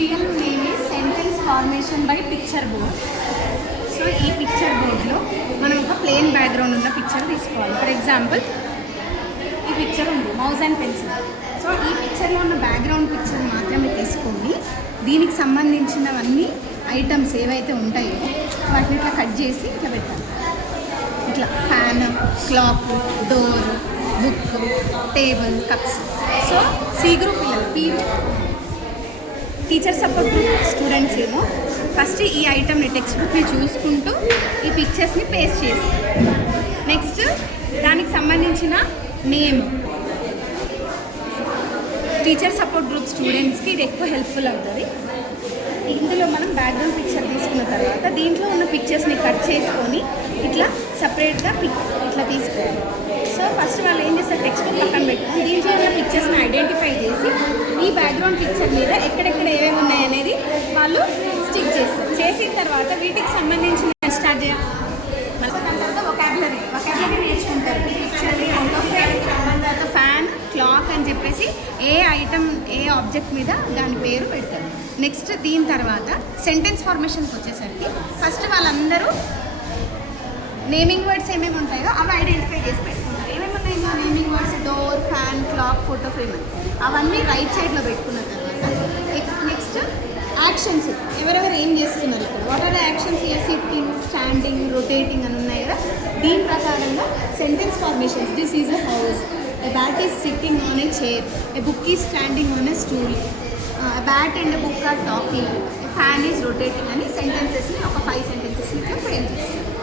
Real name is sentence formation by picture board. So ఈ picture బోర్డ్లో మనం ఒక ప్లెయిన్ బ్యాక్గ్రౌండ్ ఉన్న పిక్చర్ తీసుకోవాలి. ఫర్ ఎగ్జాంపుల్ ఈ పిక్చర్ ఉంది, మౌస్ అండ్ పెన్సిల్. సో ఈ పిక్చర్లో ఉన్న బ్యాక్గ్రౌండ్ పిక్చర్ మాత్రమే తీసుకొని దీనికి సంబంధించినవన్నీ ఐటమ్స్ ఏవైతే ఉంటాయో వాటిని ఇట్లా కట్ చేసి ఇట్లా పెట్టాలి. ఇట్లా fan, clock, door, book, table, cups. So C group పిల్లలు, టీచర్ సపోర్ట్ గ్రూప్ స్టూడెంట్స్ ఏమో ఫస్ట్ ఈ ఐటమ్ని టెక్స్ట్ బుక్ని చూసుకుంటూ ఈ పిక్చర్స్ని పేస్ట్ చేస్తారు. నెక్స్ట్ దానికి సంబంధించిన నేమ్. టీచర్ సపోర్ట్ గ్రూప్ స్టూడెంట్స్కి ఇది ఎక్కువ హెల్ప్ఫుల్ అవుతుంది. ఇందులో మనం బ్యాక్గ్రౌండ్ పిక్చర్ తీసుకున్న తర్వాత దీంట్లో ఉన్న పిక్చర్స్ని కట్ చేసుకొని ఇట్లా సపరేట్గా ఇట్లా తీసుకోవాలి. సో ఫస్ట్ వాళ్ళు ఏం చేస్తారు, టెక్స్ట్ బుక్ పక్కన పెట్టుకొని దీంట్లో ఉన్న పిక్చర్స్ని ఐడెంటిఫై చేసి ఈ బ్యాక్గ్రౌండ్ పిక్చర్ మీద ఎక్కడెక్కడ ఏమేమి ఉన్నాయనేది వాళ్ళు స్టిక్ చేస్తారు. చేసిన తర్వాత వీటికి సంబంధించిన స్టార్ట్ చేయాలి. దాని తర్వాత వొకాబులరీ నేర్చుకుంటారు. పిక్చర్ అవుట్ ఆఫ్ తర్వాత ఫ్యాన్, క్లాక్ అని చెప్పేసి ఏ ఐటమ్ ఏ ఆబ్జెక్ట్ మీద దాని పేరు పెడతారు. నెక్స్ట్ దీని తర్వాత సెంటెన్స్ ఫార్మేషన్కి వచ్చేసరికి ఫస్ట్ వాళ్ళందరూ నేమింగ్ వర్డ్స్ ఏమేమి ఉంటాయో అవి ఐడెంటిఫై చేసి పెట్టుకుంటారు. ఏమేమి ఉన్నాయో naming words door, fan, clock, photo frame అవన్నీ రైట్ సైడ్లో పెట్టుకున్న తర్వాత నెక్స్ట్ యాక్షన్స్ ఎవరెవరు ఏం చేస్తున్నారు ఇక్కడ, what are the actions, sitting, standing, rotating అని ఉన్నాయి కదా. దీని ప్రకారంగా sentence formations. This is a house, a bat is sitting on a chair, a book is standing on a stool, a bat and a book are talking, a fan is rotating అని సెంటెన్సెస్ని ఒక 5 సెంటెన్సెస్ని frame చేస్తారు.